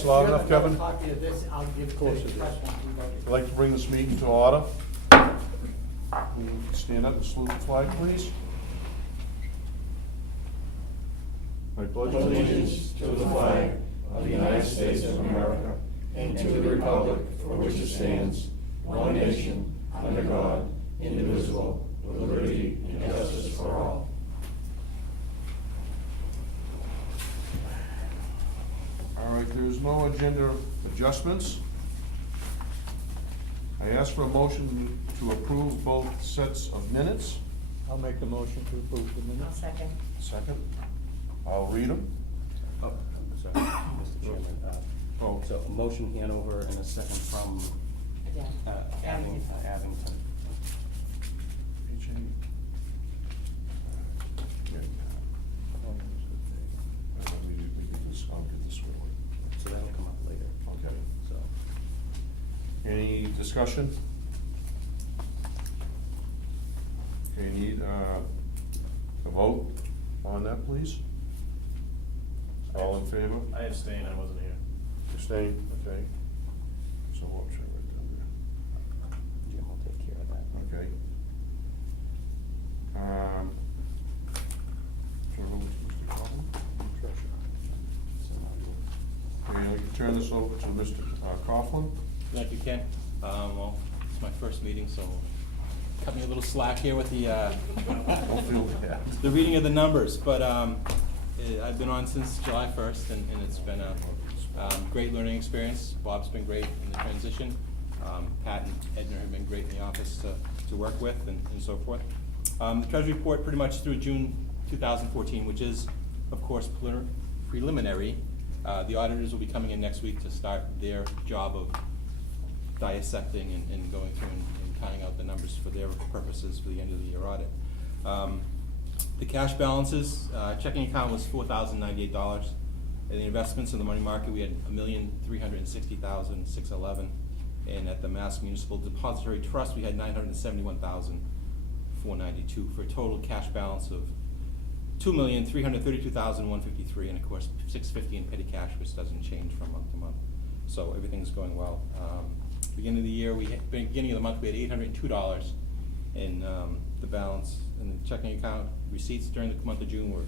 voice loud enough, Kevin? Copy of this, I'll give it to you. I'd like to bring this meeting to order. Stand up and salute the flag, please. I pledge Allegiance to the flag of the United States of America and to the republic for which it stands, one nation, under God, indivisible, with liberty and justice for all. All right, there's no agenda adjustments. I ask for a motion to approve both sets of minutes. I'll make the motion to approve the I'll minutes. second. Second. I'll read them. Oh, sorry, Mr. Chairman. Oh. So a motion Hanover and a second from Again. Abington. I'll get this one. So that'll come up later. Okay. So, Any discussion? Okay, need a vote on that, please? All in favor? I abstain, I wasn't here. Abstain, okay. So what should I write down Jim will take care of that. there? Okay. Turn it over to Mr. Collins. Okay, I can turn this over to Mr. Coughlin. Thank you, Ken. Well, it's my first meeting, so cut me a little slack here with the Don't feel bad. the reading of the numbers, but I've been on since July 1st, and it's been a great learning experience. Bob's been great in the transition. Pat and Edna have been great in the office to work with and so forth. The Treasury report pretty much through June 2014, which is, of course, preliminary. The auditors will be coming in next week to start their job of dissecting and going through and counting out the numbers for their purposes for the end of the year audit. The cash balances, checking account was $4,098. And the investments in the money market, we had $1,360,611. And at the Mass Municipal Depository Trust, we had $971,492 for a total cash balance of $2,332,153, and of course $650 in petty cash, which doesn't change from month to month. So everything's going well. Beginning of the year, beginning of the month, we had $802 in the balance in the checking account. Receipts during the month of June were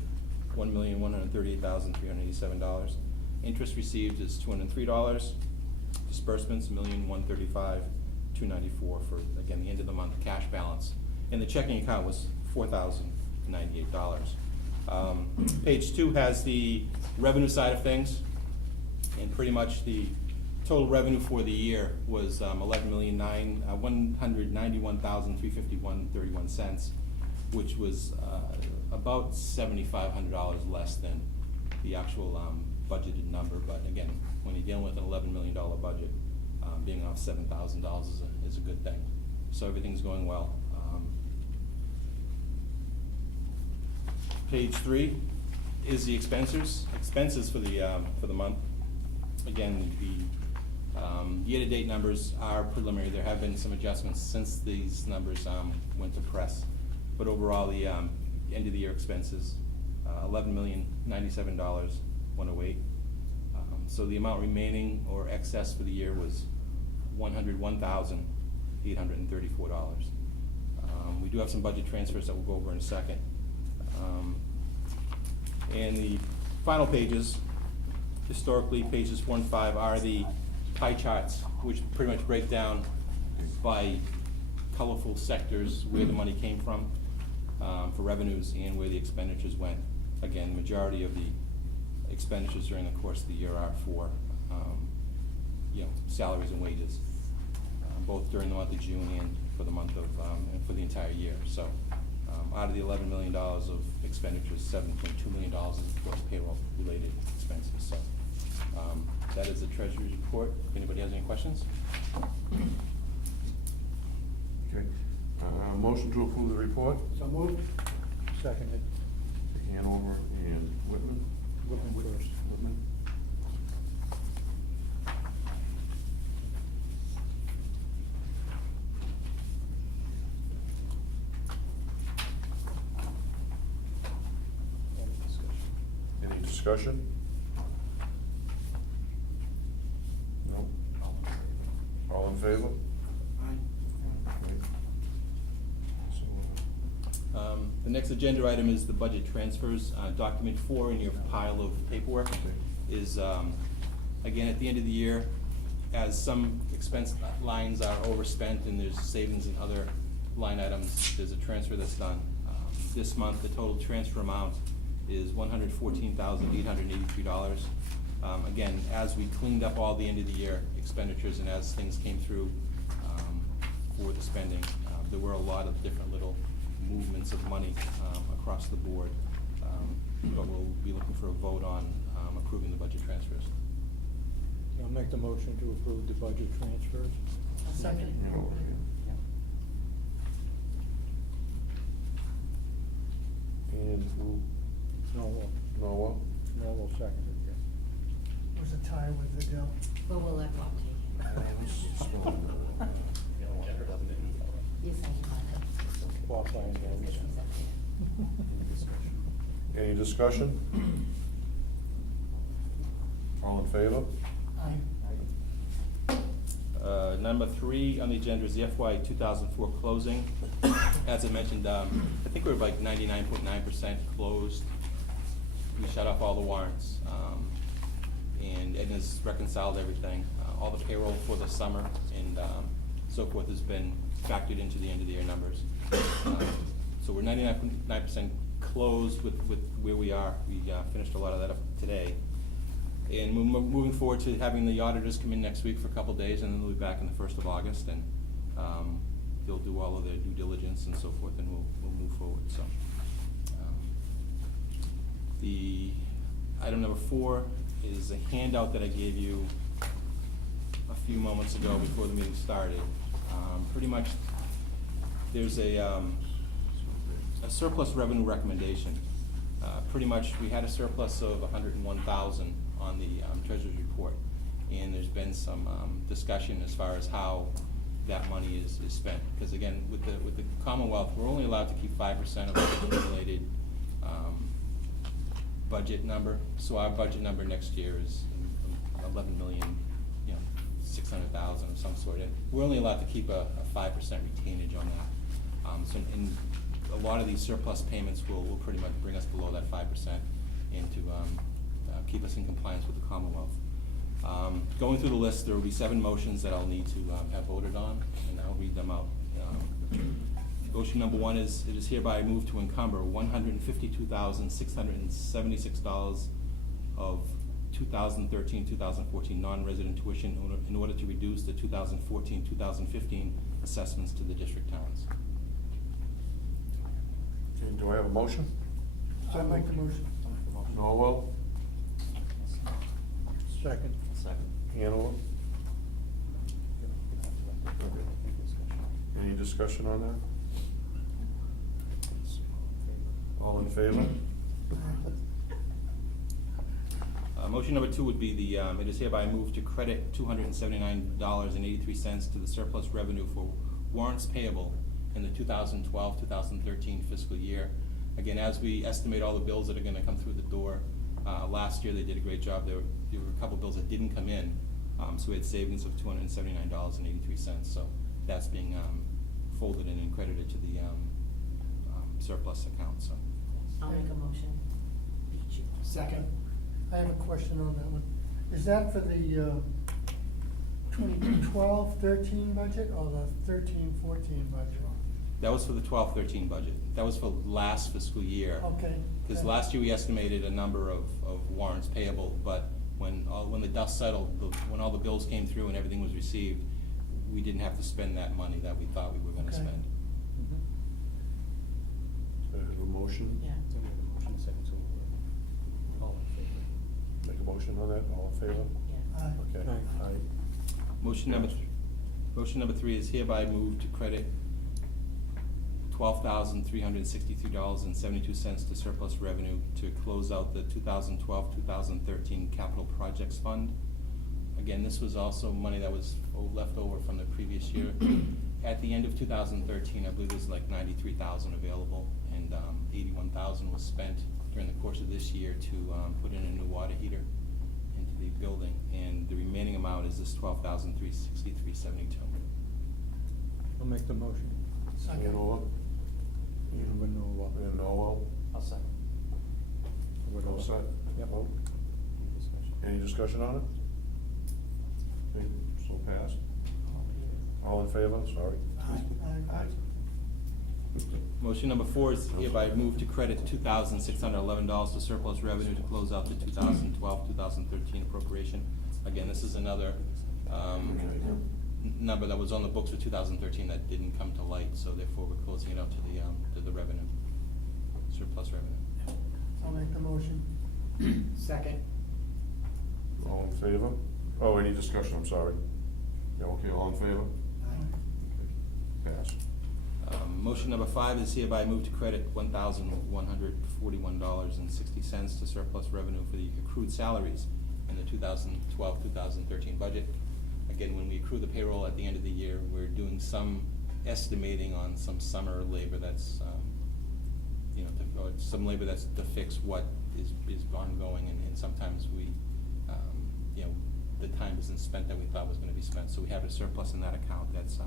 $1,138,387. Interest received is $203. Disbursements $1,135,294 for, again, the end of the month cash balance. And the checking account was $4,098. Page 2 has the revenue side of things, and pretty much the total revenue for the year was $1,191,351.31, which was about $7,500 less than the actual budgeted number. But again, when you're dealing with an $11 million budget, being off $7,000 is a good thing. So everything's going well. Page 3 is the expenses for the month. Again, the year-to-date numbers are preliminary. There have been some adjustments since these numbers went to press. But overall, the end of the year expenses, $11,097,108. So the amount remaining or excess for the year was $101,834. We do have some budget transfers that we'll go over in a second. And the final pages, historically, pages 4 and 5 are the pie charts, which pretty much break down by colorful sectors where the money came from for revenues and where the expenditures went. Again, the majority of the expenditures during the course of the year are for salaries and wages, both during the month of June and for the month of and for the entire year. So out of the $11 million of expenditures, $7.2 million is of course payroll related expenses. So that is the Treasury report. If anybody has any questions? Okay. Motion to approve the report. So moved. Seconded. Hanover and Whitman. Whitman first. Whitman. Any discussion? The next agenda item is the budget transfers. Document 4 in your pile of paperwork is, again, at the end of the year, as some expense lines are overspent and there's savings in other line items, there's a transfer that's done. This month, the total transfer amount is $114,883. Again, as we cleaned up all the end of the year expenditures and as things came through for the spending, there were a lot of different little movements of money across the board. But we'll be looking for a vote on approving the budget transfers. I'll make the motion to approve the budget transfers. I'll second it. And who, Noel, Noah? Noel seconded, yeah. Was a tie with Adele. But we'll let Bob take it. Yes, I can. Bob signed those. Any discussion? All in favor? Aye. Number 3 on the agenda is the FY 2004 closing. As I mentioned, I think we're like 99.9% closed. We shut off all the warrants, and Edna's reconciled everything. All the payroll for the summer and so forth has been factored into the end of the year numbers. So we're 99.9% closed with where we are. We finished a lot of that up today. And we're moving forward to having the auditors come in next week for a couple days, and then they'll be back on the 1st of August, and they'll do all of their due diligence and so forth, and we'll move forward. So, the item number 4 is a handout that I gave you a few moments ago before the meeting started. Pretty much, there's a surplus revenue recommendation. Pretty much, we had a surplus of $101,000 on the treasurer's report, and there's been some discussion as far as how that money is spent. Because again, with the Commonwealth, we're only allowed to keep 5% of the accumulated budget number. So our budget number next year is $11,600,000 of some sort. And we're only allowed to keep a 5% retainage on that. So in a lot of these surplus payments will pretty much bring us below that 5% and to keep us in compliance with the Commonwealth. Going through the list, there will be 7 motions that I'll need to have voted on, and I'll read them out. Motion number 1 is, it is hereby moved to encumber $152,676 of 2013-2014 non-resident tuition in order to reduce the 2014-2015 assessments to the district towns. Okay, do I have a motion? I'll make the motion. Noel? Second. Hanover? Any discussion on that? All in favor? Motion number 2 would be the, it is hereby moved to credit $279.83 to the surplus revenue for warrants payable in the 2012-2013 fiscal year. Again, as we estimate all the bills that are gonna come through the door, last year they did a great job. There were a couple bills that didn't come in, so we had savings of $279.83. So that's being folded in and credited to the surplus account, so. I'll make a motion. Second. I have a question on that one. Is that for the 2012-13 budget or the 13-14 budget? That was for the 12-13 budget. That was for last fiscal year. Okay. Because last year we estimated a number of warrants payable, but when the dust settled, when all the bills came through and everything was received, we didn't have to spend that money that we thought we were gonna Okay. spend. Do I have a motion? Yeah. Make a motion on that, all in favor? Yeah. Aye. Okay. Aye. Motion number 3 is hereby moved to credit $12,363.72 to surplus revenue to close out the 2012-2013 capital projects fund. Again, this was also money that was left over from the previous year. At the end of 2013, I believe there was like $93,000 available, and $81,000 was spent during the course of this year to put in a new water heater into the building, and the remaining amount is this $12,363.72. I'll make the motion. Second. Hanover? Number no, And Noel, I'll second. all set? Yep. Vote. Any discussion on it? Okay, so passed. All in favor, sorry? Aye. Motion number 4 is hereby moved to credit $2,611 to surplus revenue to close out the 2012-2013 appropriation. Again, this is another number that was on the books for 2013 that didn't come to light, so therefore we're closing it out to the revenue, surplus revenue. I'll make the motion. Second. All in favor? Oh, any discussion, I'm sorry. Yeah, okay, all in favor? Okay, pass. Motion number 5 is hereby moved to credit $1,141.60 to surplus revenue for the accrued salaries in the 2012-2013 budget. Again, when we accrue the payroll at the end of the year, we're doing some estimating on some summer labor that's, or some labor that's to fix what is ongoing, and sometimes we, the time isn't spent that we thought was gonna be spent. So we have a surplus in that account that's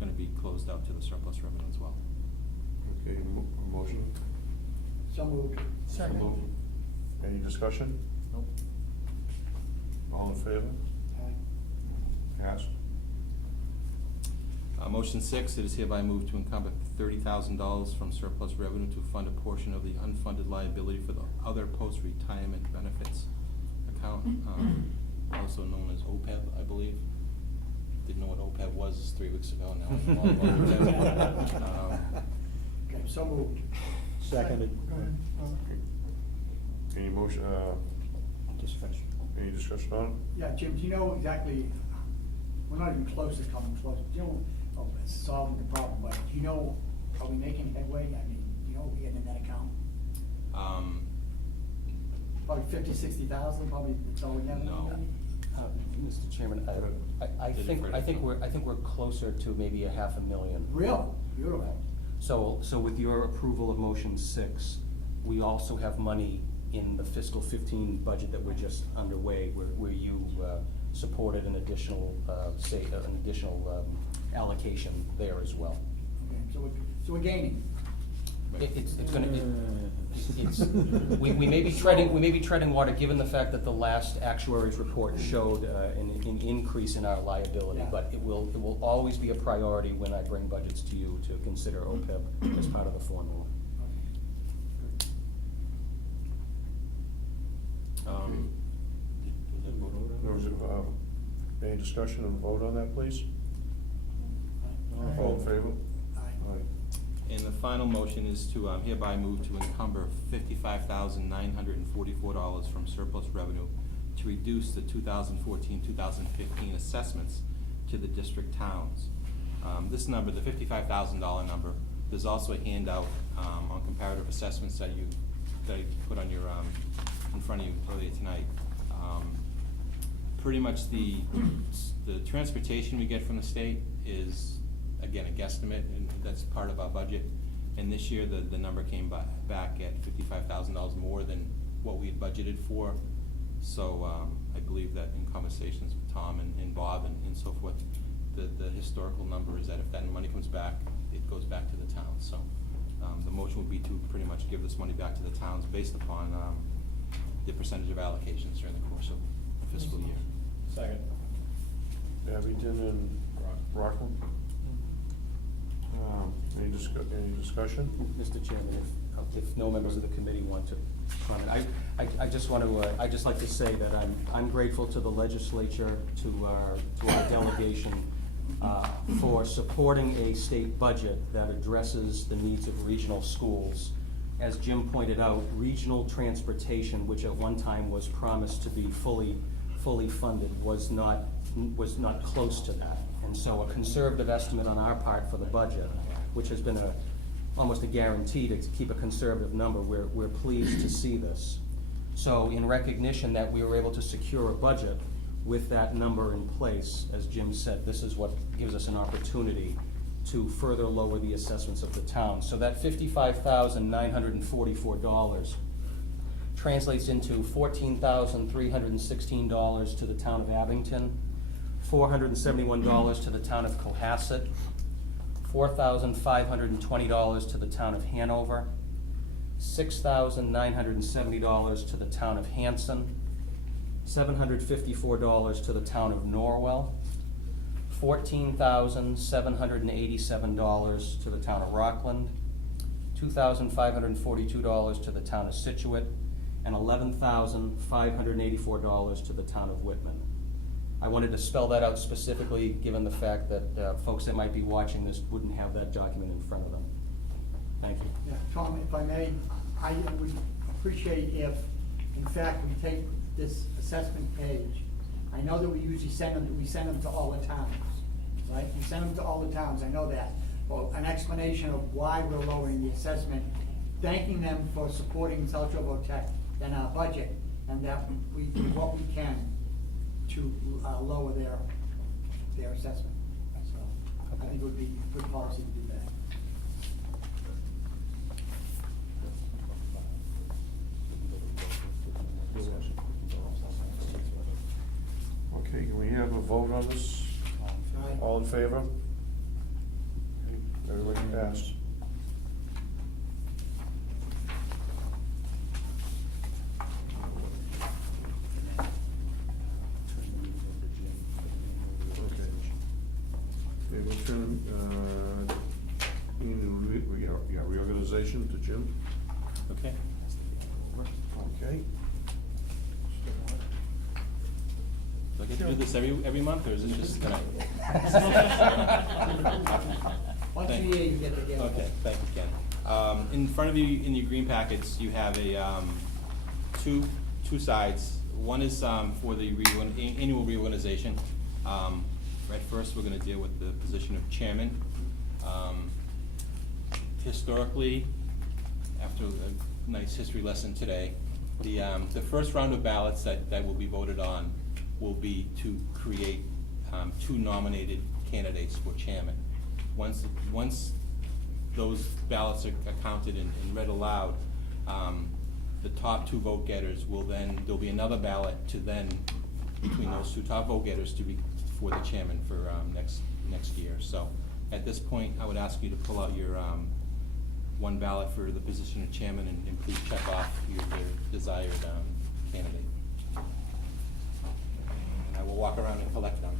gonna be closed out to the surplus revenue as well. Okay, motion? So moved. Second. Any discussion? Nope. All in favor? Pass. Motion 6, it is hereby moved to encumber $30,000 from surplus revenue to fund a portion of the unfunded liability for the other post-retirement benefits account, also known as OPEB, I believe. Didn't know what OPEB was 3 weeks ago, now I know all about OPEB. Okay, so moved. seconded. Go ahead. Any motion, Discussion. any discussion on it? Yeah, Jim, do you know exactly, we're not even close to coming close, do you know, solving the problem, but do you know, are we making headway? I mean, do you know what we get in that account? Probably 50,000-60,000, probably, that's all we have. No. Mr. Chairman, I Did it think, for- I think we're closer to maybe $500,000. Real, beautiful. So with your approval of motion 6, we also have money in the fiscal 15 budget that we're just underway, where you supported an additional, allocation there as well. Okay, so we're gaining. It's gonna, we may be treading water, given the fact that the last actuary's report showed an increase in our liability, Yeah. but it will always be a priority when I bring budgets to you to consider OPEB as part of the formula. There was, any discussion and vote on that, please? All in favor? Aye. And the final motion is to hereby move to encumber $55,944 from surplus revenue to reduce the 2014-2015 assessments to the district towns. This number, the $55,000 number, there's also a handout on comparative assessments that I put on your, in front of you earlier tonight. Pretty much the transportation we get from the state is, again, a guesstimate, and that's part of our budget. And this year, the number came back at $55,000 more than what we had budgeted for. So I believe that in conversations with Tom and Bob and so forth, the historical number is that if that money comes back, it goes back to the town. So the motion would be to pretty much give this money back to the towns based upon the percentage of allocations during the course of the fiscal year. Second. Abington and Rockland? Any discussion? Mr. Chairman, if no members of the committee want to comment, I'd just like to say that I'm grateful to the legislature, to our delegation, for supporting a state budget that addresses the needs of regional schools. As Jim pointed out, regional transportation, which at one time was promised to be fully funded, was not close to that. And so a conservative estimate on our part for the budget, which has been almost a guarantee to keep a conservative number, we're pleased to see this. So in recognition that we were able to secure a budget with that number in place, as Jim said, this is what gives us an opportunity to further lower the assessments of the town. So that $55,944 translates into $14,316 to the town of Abington, $471 to the town of Cohasset, $4,520 to the town of Hanover, $6,970 to the town of Hanson, $754 to the town of Norwell, $14,787 to the town of Rockland, $2,542 to the town of Situate, and $11,584 to the town of Whitman. I wanted to spell that out specifically, given the fact that folks that might be watching this wouldn't have that document in front of them. Thank you. Yeah, Tom, if I may, I would appreciate if, in fact, we take this assessment page. I know that we usually send them to all the towns, right? We send them to all the towns, I know that. Well, an explanation of why we're lowering the assessment, thanking them for supporting South Shore Tech in our budget, and that we do what we can to lower their assessment. So I think it would be good policy to do that. Okay, can we have a vote on this? All in favor? Everybody passed. Okay, we'll turn, reorganization to Jim. Okay. Okay. Do I get to do this every month, or is it just tonight? Once a year, you get together. Okay, thank you, Ken. In front of you, in your green packets, you have a, two sides. One is for the annual reorganization. Right, first, we're gonna deal with the position of chairman. Historically, after a nice history lesson today, the first round of ballots that will be voted on will be to create two nominated candidates for chairman. Once those ballots are counted and read aloud, the top two vote getters will then, there'll be another ballot to then, between those two top vote getters to be for the chairman for next year. So at this point, I would ask you to pull out your one ballot for the position of chairman and please check off your desired candidate. And I will walk around and collect them.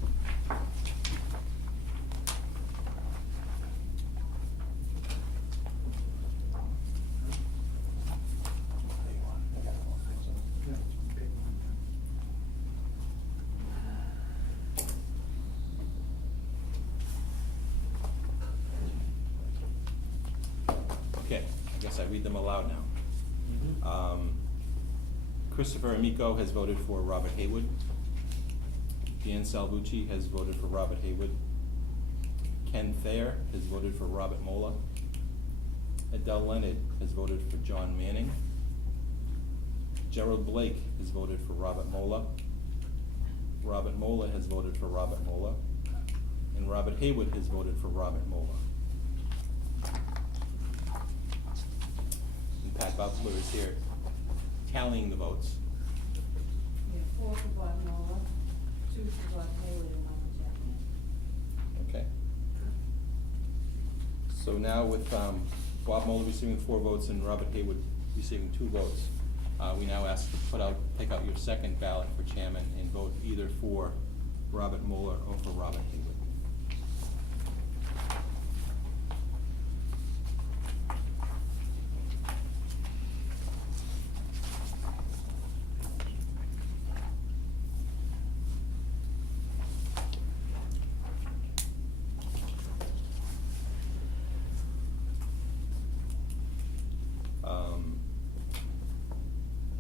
Okay, I guess I read them aloud now. Christopher Amico has voted for Robert Haywood. Dan Salvucci has voted for Robert Haywood. Ken Thayer has voted for Robert Mola. Adele Leonard has voted for John Manning. Gerald Blake has voted for Robert Mola. Robert Mola has voted for Robert Mola. And Robert Haywood has voted for Robert Mola. And Pat Butler is here tallying the votes. Yeah, 4 for Bob Nola, 2 for Bob Haley, and 1 for Jack Mann. Okay. So now with Bob Mola receiving 4 votes and Robert Haywood receiving 2 votes, we now ask to take out your second ballot for chairman and vote either for Robert Mola or for Robert Haywood.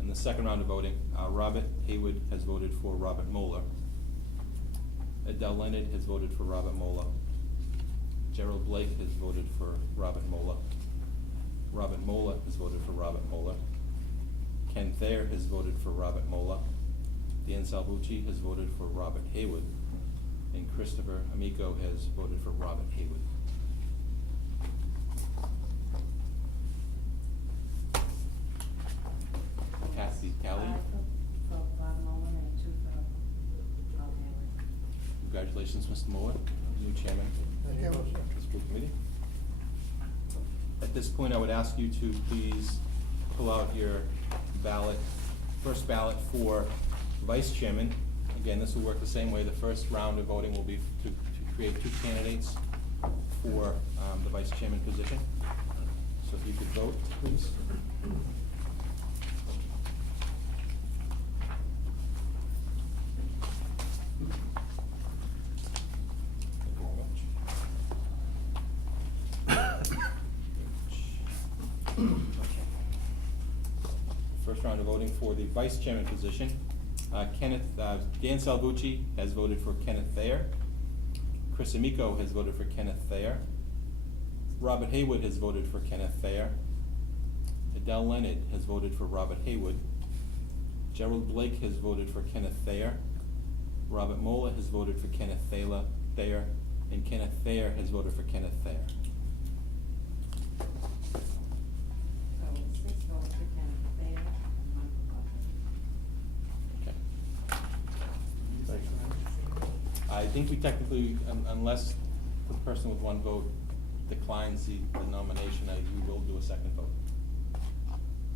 In the second round of voting, Robert Haywood has voted for Robert Mola. Adele Leonard has voted for Robert Mola. Gerald Blake has voted for Robert Mola. Robert Mola has voted for Robert Mola. Ken Thayer has voted for Robert Mola. Dan Salvucci has voted for Robert Haywood. And Christopher Amico has voted for Robert Haywood. Kathy Talley. 5 for Bob Nolan and 2 for Bob Haley. Congratulations, Mr. Moore, new chairman. Yeah, school committee. At this point, I would ask you to please pull out your ballot, first ballot for vice chairman. Again, this will work the same way. The first round of voting will be to create 2 candidates for the vice chairman position. So if you could vote, please. First round of voting for the vice chairman position. Dan Salvucci has voted for Kenneth Thayer. Chris Amico has voted for Kenneth Thayer. Robert Haywood has voted for Kenneth Thayer. Adele Leonard has voted for Robert Haywood. Gerald Blake has voted for Kenneth Thayer. Robert Mola has voted for Kenneth Thayer, and Kenneth Thayer has voted for Kenneth Thayer. So 6 votes for Kenneth Thayer and 1 for Buckner. Okay. Thank you. I think we technically, unless the person with 1 vote declines the nomination, we will do a second vote.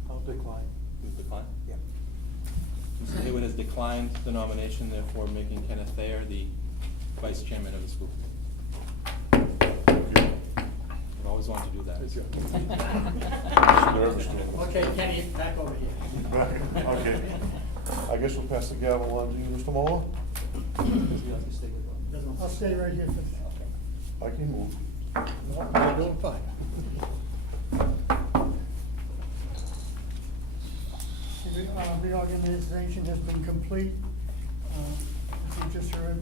I'll decline. You decline? Yeah. Mr. Haywood has declined the nomination, therefore making Kenneth Thayer the vice chairman of the school committee. I've always wanted to do that. Nervous to him. Okay, Kenny, back over here. Okay. I guess we'll pass the gavel on to you, Mr. Moore. I'll stay right here for, I can move. no, I'm doing fine. The reorganization has been complete. As you just heard,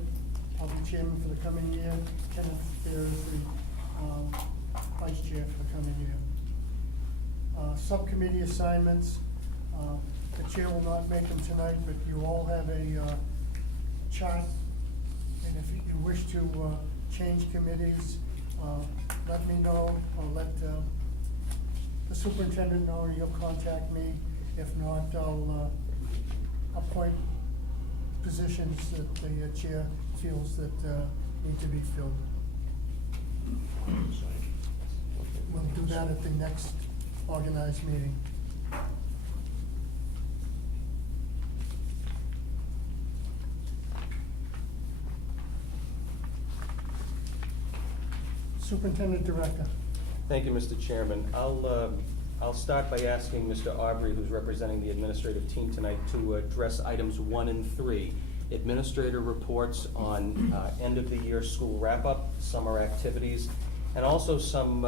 I'll be chairman for the coming year. Kenneth Thayer is the vice chair for the coming year. Subcommittee assignments, the chair will not make them tonight, but you all have a chart. And if you wish to change committees, let me know, or let the superintendent know, or you'll contact me. If not, I'll appoint positions that the chair feels that need to be filled. We'll do that at the next organized meeting. Superintendent Director. Thank you, Mr. Chairman. I'll start by asking Mr. Aubrey, who's representing the administrative team tonight, to address items 1 and 3. Administrator reports on end-of-the-year school wrap-up, summer activities, and also some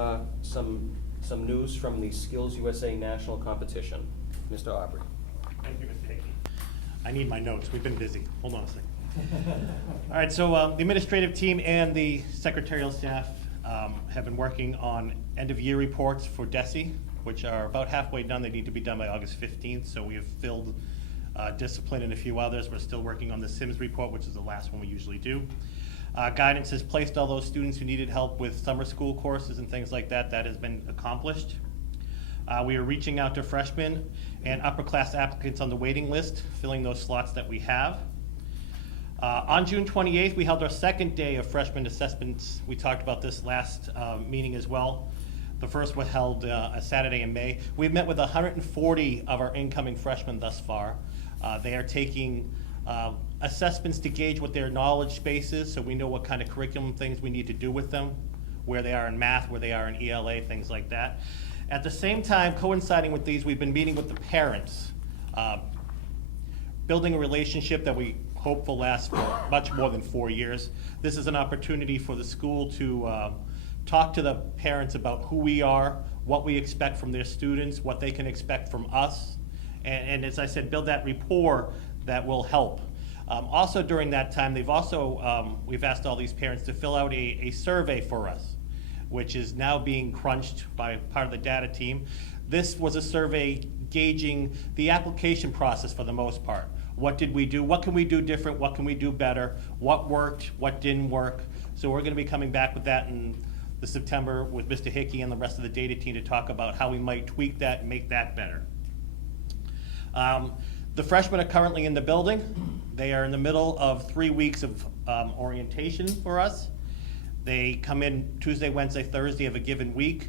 news from the Skills USA National Competition. Mr. Aubrey. Thank you, Mr. Hickey. I need my notes. We've been busy. Hold on a second. All right, so the administrative team and the secretarial staff have been working on end-of-year reports for DESE, which are about halfway done. They need to be done by August 15th, so we have filled discipline and a few others. We're still working on the Sims report, which is the last one we usually do. Guidance has placed all those students who needed help with summer school courses and things like that. That has been accomplished. We are reaching out to freshmen and upper class applicants on the waiting list, filling those slots that we have. On June 28th, we held our second day of freshman assessments. We talked about this last meeting as well. The first was held a Saturday in May. We've met with 140 of our incoming freshmen thus far. They are taking assessments to gauge what their knowledge base is, so we know what kind of curriculum things we need to do with them, where they are in math, where they are in ELA, things like that. At the same time, coinciding with these, we've been meeting with the parents, building a relationship that we hope will last for much more than 4 years. This is an opportunity for the school to talk to the parents about who we are, what we expect from their students, what they can expect from us, and as I said, build that rapport that will help. Also during that time, we've asked all these parents to fill out a survey for us, which is now being crunched by part of the data team. This was a survey gauging the application process for the most part. What did we do? What can we do different? What can we do better? What worked? What didn't work? So we're going to be coming back with that in the September with Mr. Hickey and the rest of the data team to talk about how we might tweak that and make that better. The freshmen are currently in the building. They are in the middle of 3 weeks of orientation for us. They come in Tuesday, Wednesday, Thursday of a given week.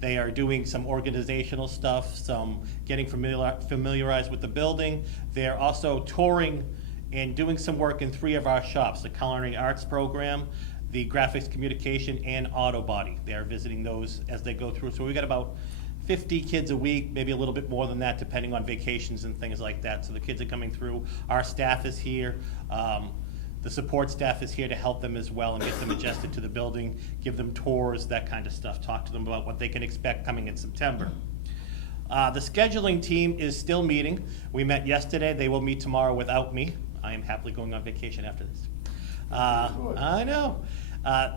They are doing some organizational stuff, some getting familiarized with the building. They're also touring and doing some work in 3 of our shops, the culinary arts program, the graphics communication, and auto body. They are visiting those as they go through. So we've got about 50 kids a week, maybe a little bit more than that, depending on vacations and things like that. So the kids are coming through. Our staff is here. The support staff is here to help them as well and get them adjusted to the building, give them tours, that kind of stuff, talk to them about what they can expect coming in September. The scheduling team is still meeting. We met yesterday. They will meet tomorrow without me. I am happily going on vacation after this. I know.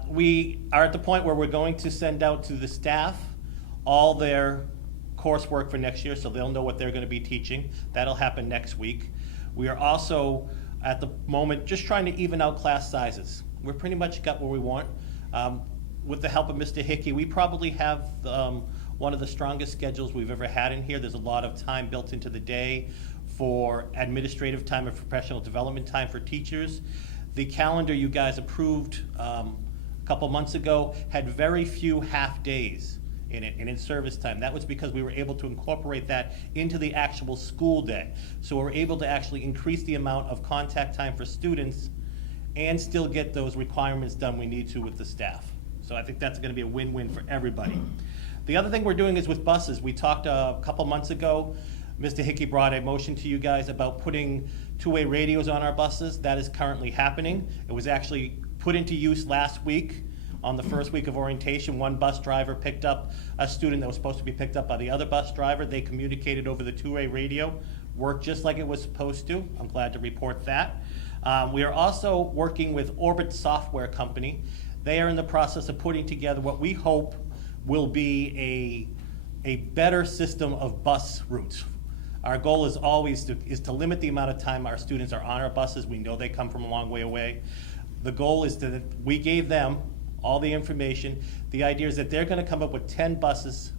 We are at the point where we're going to send out to the staff all their coursework for next year, so they'll know what they're going to be teaching. That'll happen next week. We are also, at the moment, just trying to even out class sizes. We're pretty much got what we want. With the help of Mr. Hickey, we probably have one of the strongest schedules we've ever had in here. There's a lot of time built into the day for administrative time and professional development time for teachers. The calendar you guys approved a couple months ago had very few half days in it and in service time. That was because we were able to incorporate that into the actual school day. So we're able to actually increase the amount of contact time for students and still get those requirements done we need to with the staff. So I think that's gonna be a win-win for everybody. The other thing we're doing is with buses. We talked a couple months ago, Mr. Hickey brought a motion to you guys about putting two-way radios on our buses. That is currently happening. It was actually put into use last week. On the first week of orientation, one bus driver picked up a student that was supposed to be picked up by the other bus driver. They communicated over the two-way radio, worked just like it was supposed to. I'm glad to report that. We are also working with Orbit Software Company. They are in the process of putting together what we hope will be a better system of bus routes. Our goal is always to limit the amount of time our students are on our buses. We know they come from a long way away. The goal is that we gave them all the information. The idea is that they're gonna come up with 10 bus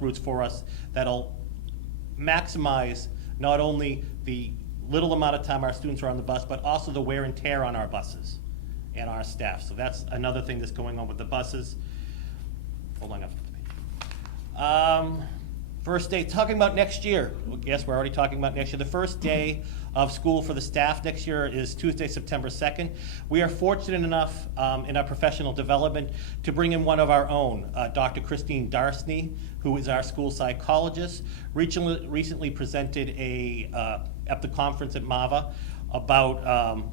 routes for us that'll maximize not only the little amount of time our students are on the bus, but also the wear and tear on our buses and our staff. So that's another thing that's going on with the buses. Hold on, first day, talking about next year. Well, yes, we're already talking about next year. The first day of school for the staff next year is Tuesday, September 2nd. We are fortunate enough in our professional development to bring in one of our own, Dr. Christine Darsney, who is our school psychologist. Recently presented at the conference at MAVA about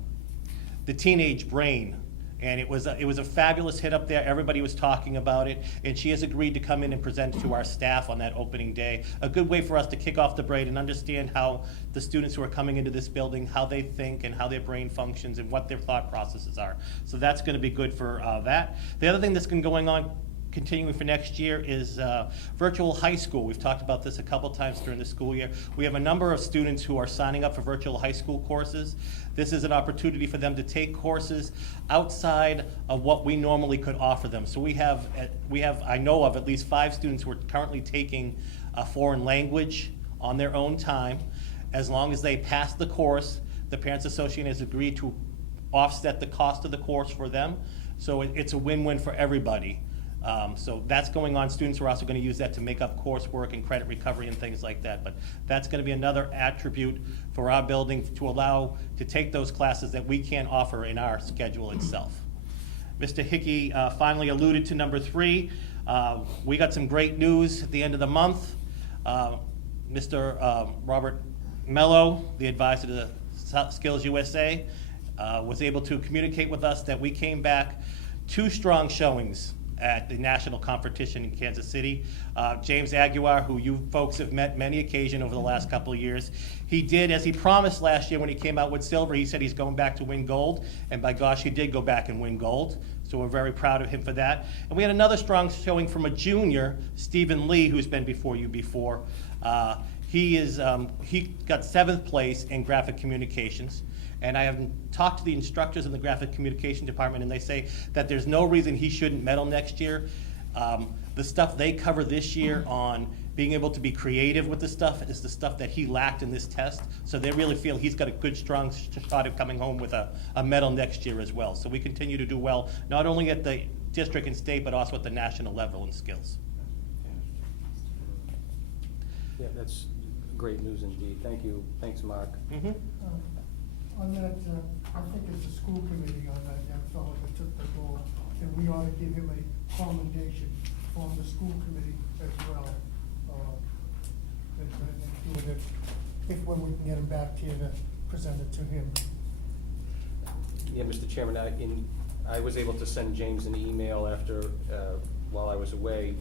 the teenage brain. And it was a fabulous hit up there. Everybody was talking about it. And she has agreed to come in and present to our staff on that opening day. A good way for us to kick off the brain and understand how the students who are coming into this building, how they think and how their brain functions and what their thought processes are. So that's gonna be good for that. The other thing that's been going on continuing for next year is virtual high school. We've talked about this a couple times during the school year. We have a number of students who are signing up for virtual high school courses. This is an opportunity for them to take courses outside of what we normally could offer them. So we have, I know of at least 5 students who are currently taking a foreign language on their own time. As long as they pass the course, the Parents Association has agreed to offset the cost of the course for them. So it's a win-win for everybody. So that's going on. Students are also going to use that to make up coursework and credit recovery and things like that. But that's going to be another attribute for our building to allow to take those classes that we can't offer in our schedule itself. Mr. Hickey finally alluded to number 3. We got some great news at the end of the month. Mr. Robert Mello, the advisor to the Skills USA, was able to communicate with us that we came back 2 strong showings at the national competition in Kansas City. James Aguiar, who you folks have met many occasions over the last couple of years, he did, as he promised last year when he came out with silver, he said he's going back to win gold, and by gosh, he did go back and win gold. So we're very proud of him for that. And we had another strong showing from a junior, Stephen Lee, who's been before you before. He got 7th place in graphic communications. And I have talked to the instructors in the graphic communication department, and they say that there's no reason he shouldn't medal next year. The stuff they cover this year on being able to be creative with the stuff is the stuff that he lacked in this test. So they really feel he's got a good, strong shot of coming home with a medal next year as well. So we continue to do well, not only at the district and state, but also at the national level in skills. Yeah, that's great news indeed. Thank you. Thanks, Mark. Mhm. On that, I think it's a school committee on that young fellow that took the role, and we ought to give him a commendation on the school committee as well. And do it if when we can get him back here to present it to him. Yeah, Mr. Chairman, I was able to send James an email after, while I was away,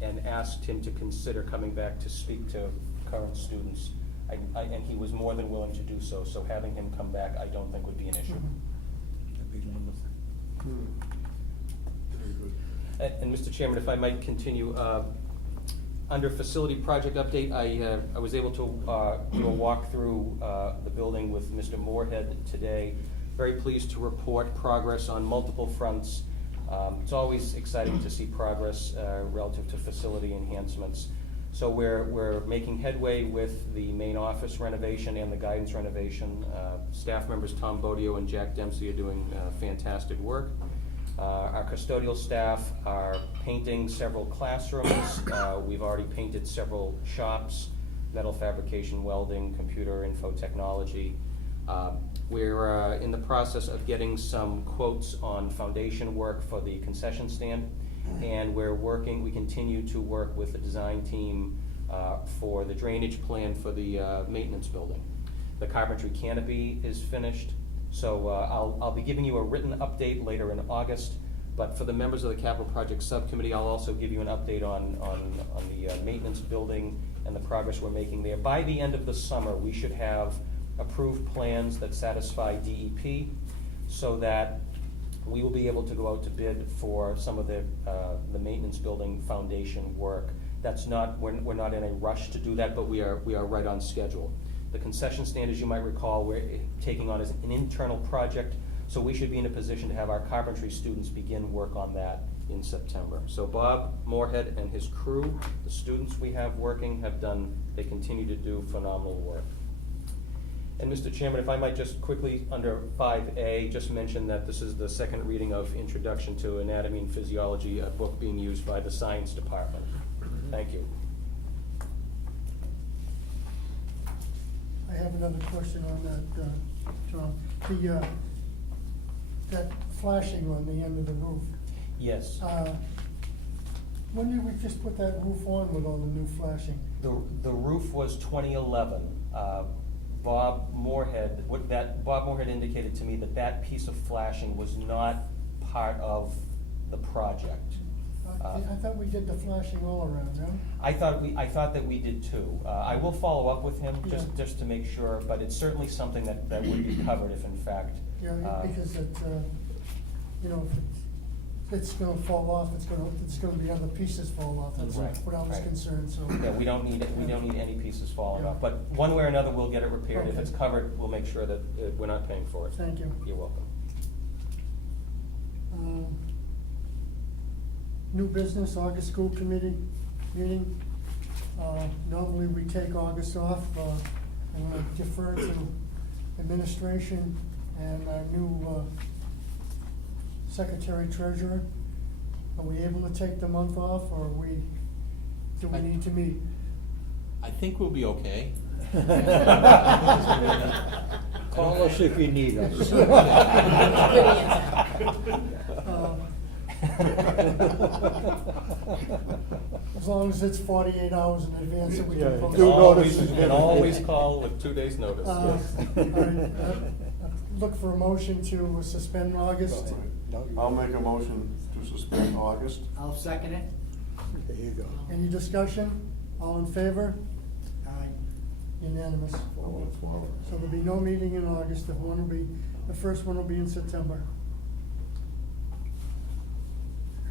and asked him to consider coming back to speak to current students. And he was more than willing to do so, so having him come back, I don't think would be an issue. That'd be wonderful. Very good. And Mr. Chairman, if I might continue, under facility project update, I was able to do a walk through the building with Mr. Moorhead today. Very pleased to report progress on multiple fronts. It's always exciting to see progress relative to facility enhancements. So we're making headway with the main office renovation and the guidance renovation. Staff members Tom Bodio and Jack Dempsey are doing fantastic work. Our custodial staff are painting several classrooms. We've already painted several shops, metal fabrication, welding, computer info technology. We're in the process of getting some quotes on foundation work for the concession stand, and we continue to work with the design team for the drainage plan for the maintenance building. The carpentry canopy is finished, so I'll be giving you a written update later in August, but for the members of the capital project subcommittee, I'll also give you an update on the maintenance building and the progress we're making there. By the end of the summer, we should have approved plans that satisfy DEP, so that we will be able to go out to bid for some of the maintenance building foundation work. We're not in a rush to do that, but we are right on schedule. The concession stand, as you might recall, we're taking on as an internal project, so we should be in a position to have our carpentry students begin work on that in September. So Bob Moorhead and his crew, the students we have working, they continue to do phenomenal work. And Mr. Chairman, if I might just quickly, under 5A, just mention that this is the second reading of Introduction to Anatomy and Physiology, a book being used by the Science Department. Thank you. I have another question on that, Tom. That flashing on the end of the roof. Yes. When did we just put that roof on with all the new flashing? The roof was 2011. Bob Moorhead indicated to me that piece of flashing was not part of the project. I thought we did the flashing all around, no? I thought that we did too. I will follow up with him just to make sure, but it's certainly something that would be covered if in fact. Yeah, because if it's gonna fall off, it's gonna be other pieces fall off, that's Right, what I was right. concerned, so. Yeah, we don't need any pieces falling Yeah. off, but one way or another, we'll get it repaired. If Okay. it's covered, we'll make sure that we're not paying for it. Thank you. You're welcome. New business, August school committee meeting. Normally we take August off. I'm gonna defer to administration and our new secretary treasurer. Are we able to take the month off, or do we need to meet? I think we'll be okay. Call us if you need us. As long as it's 48 hours in advance that we Yeah, can post. do notice. You can always call with 2 days' notice, All yes. right, look for a motion to suspend August. I'll make a motion to suspend August. I'll second it. There you go. Any discussion? All in favor? Aye. Unanimous. So there'll be no meeting in August, the first one will be in September.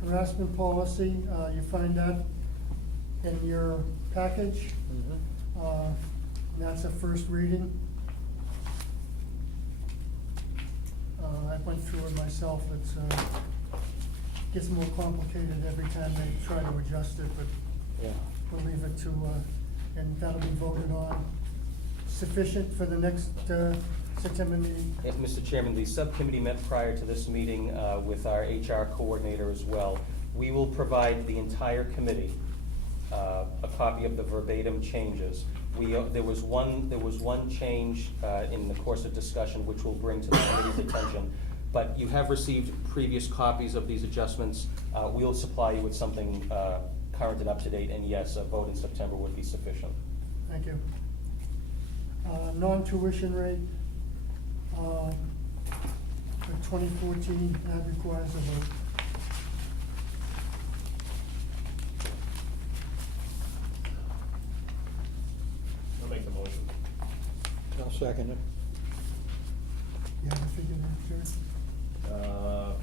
Harassment policy, you find that in your package. And that's a first reading. I went through it myself, gets more complicated every time they try to adjust it, but Yeah. we'll leave it to, and that'll be voted on. Sufficient for the next September meeting? Mr. Chairman, the subcommittee met prior to this meeting with our HR coordinator as well. We will provide the entire committee a copy of the verbatim changes. There was one change in the course of discussion which we'll bring to the committee's attention. But you have received previous copies of these adjustments. We'll supply you with something current and up to date, and yes, a vote in September would be sufficient. Thank you. Non-tuition rate, for 2014, that requires a vote. I'll make the motion. I'll second it. You have a figure there, Jerry?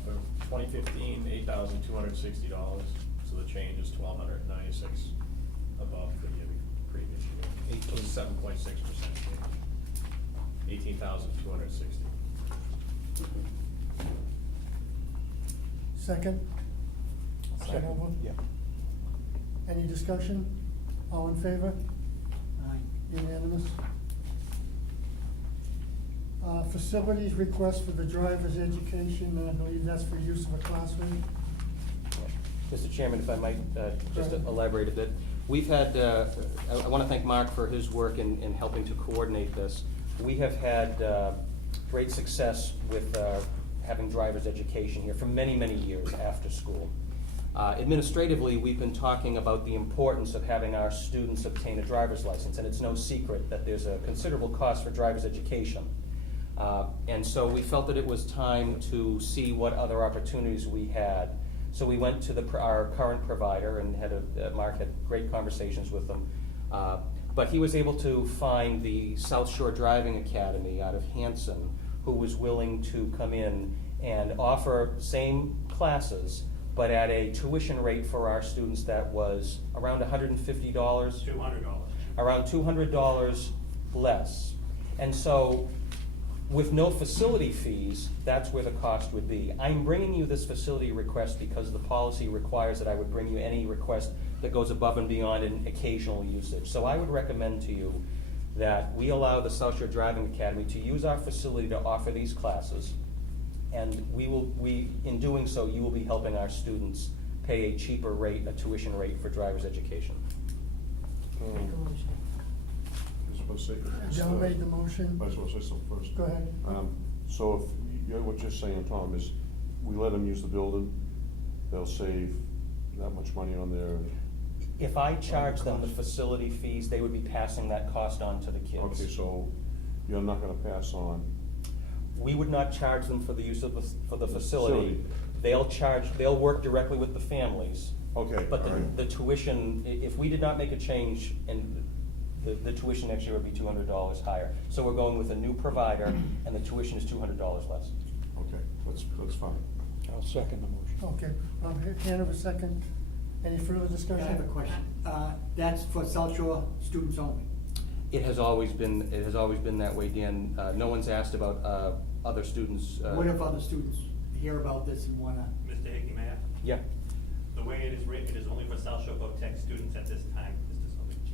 For 2015, $8,260, so the change is $1,296 above the year previous year. 7.6% change. 18,260. Second? Start over? Yeah. Any discussion? All in favor? Aye. Unanimous. Facilities request for the driver's education, I believe that's for use of a classroom. Mr. Chairman, if I might just Go ahead. elaborate a bit. We've had, I want to thank Mark for his work in helping to coordinate this. We have had great success with having driver's education here for many, many years after school. Administratively, we've been talking about the importance of having our students obtain a driver's license, and it's no secret that there's a considerable cost for driver's education. And so we felt that it was time to see what other opportunities we had. So we went to our current provider and Mark had great conversations with them. But he was able to find the South Shore Driving Academy out of Hanson, who was willing to come in and offer same classes, but at a tuition rate for our students that was around $150. $200. Around $200 less. And so, with no facility fees, that's where the cost would be. I'm bringing you this facility request because the policy requires that I would bring you any request that goes above and beyond an occasional usage. So I would recommend to you that we allow the South Shore Driving Academy to use our facility to offer these classes. And in doing so, you will be helping our students pay a cheaper rate, a tuition rate for driver's education. Joe made the motion. I just want to say something first. Go ahead. So if, what you're saying, Tom, is we let them use the building, they'll save that much money on their. If I charge them the facility fees, they would be passing that cost on to the kids. Okay, so you're not gonna pass on. We would not charge them for the use of the facility. Facility. They'll work directly with the families. Okay, But all right. the tuition, if we did not make a change, and the tuition next year would be $200 higher. So we're going with a new provider, and the tuition is $200 less. Okay, that's fine. I'll second the motion. Okay, Hanover second. Any further discussion? I have a question. That's for South Shore students only? It has always been that way, Dan. No one's asked about other students. What if other students hear about this and wanna? Mr. Hickey, may I? Yeah. The way it is written, it is only for South Shore Tech students at this time, Mr. Sovich.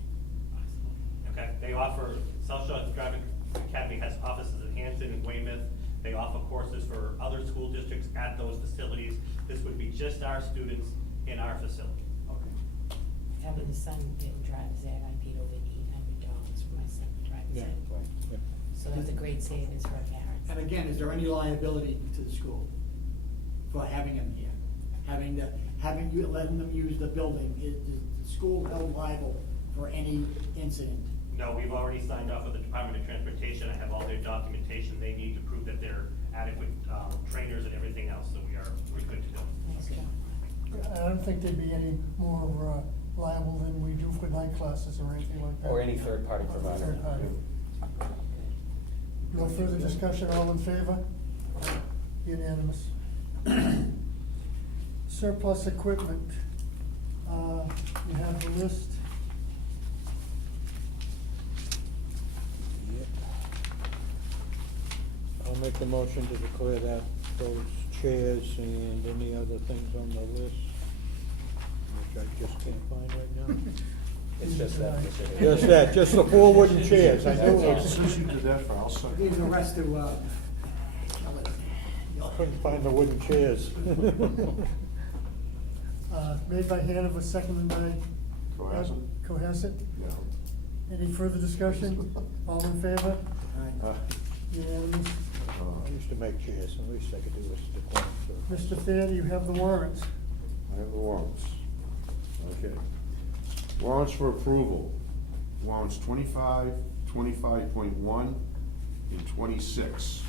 Okay, they offer, South Shore Driving Academy has offices in Hampton and Weymouth. They offer courses for other school districts at those facilities. This would be just our students in our facility. Okay. Having the son getting driver's ed, I paid over $800 for my son to driver's Yeah. ed. Yeah. So that's a great savings for our parents. And again, is there any liability to the school for having them here? Letting them use the building, is the school held liable for any incident? No, we've already signed off with the Department of Transportation. I have all their documentation. They need to prove that they're adequate trainers and everything else, so we're good to go. Nice job. I don't think they'd be any more liable than we do for night classes or anything like that. Or any third-party provider. Third party. No further discussion, all in favor? Unanimous. Surplus equipment, you have the list. Yep. I'll make the motion to declare that those chairs and any other things on the list, which I just can't find right now, It's just that. Just that, just the 4 wooden chairs, I knew it was. Since you did that, I'll second. Leave the rest to, Couldn't find the wooden chairs. Made by Hanover, seconded by Cohasset? Cohasset. Yeah. Any further discussion? All in favor? Unanimous. I used to make chairs, at least I could do this to Mr. Thayer, you have the warrants. I have the warrants. Okay. Warrants for approval. Warrants 25, 25.1, and 26,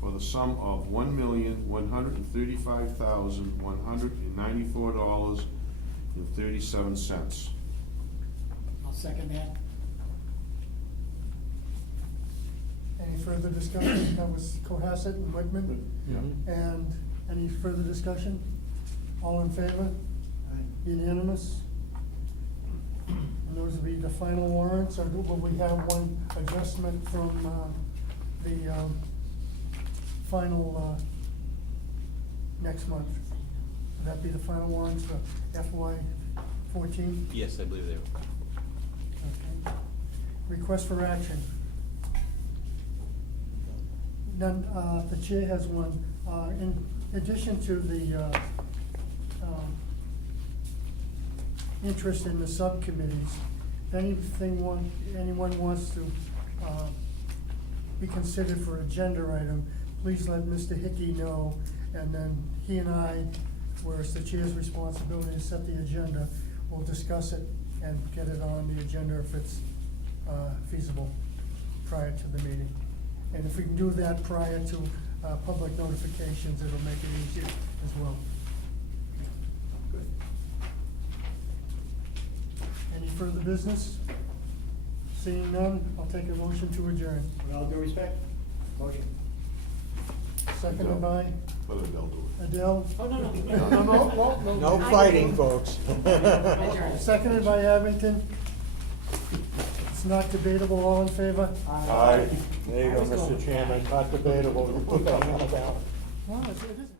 for the sum of $1,135,194.37. I'll second that. Any further discussion? That was Cohasset and Whitman. Yeah. And any further discussion? All in favor? Unanimous? And those will be the final warrants, or will we have one adjustment from the final next month? Would that be the final warrants for FY14? Yes, I believe they were. Okay. Request for action. None, the chair has one. In addition to the interest in the subcommittees, if anyone wants to be considered for agenda item, please let Mr. Hickey know, and then he and I, where it's the chair's responsibility to set the agenda, we'll discuss it and get it on the agenda if it's feasible prior to the meeting. And if we can do that prior to public notifications, it'll make it easier as well. Good. Any further business? Seeing none, I'll take a motion to adjourn. With all due respect, motion. Seconded by Let Adele do it. Adele. Oh, no, no. No fighting, folks. Adjourn. Seconded by Abington. It's not debatable, all in favor? Aye. There you go, Mr. Chairman, not debatable. You put that on the ballot. Well, it is.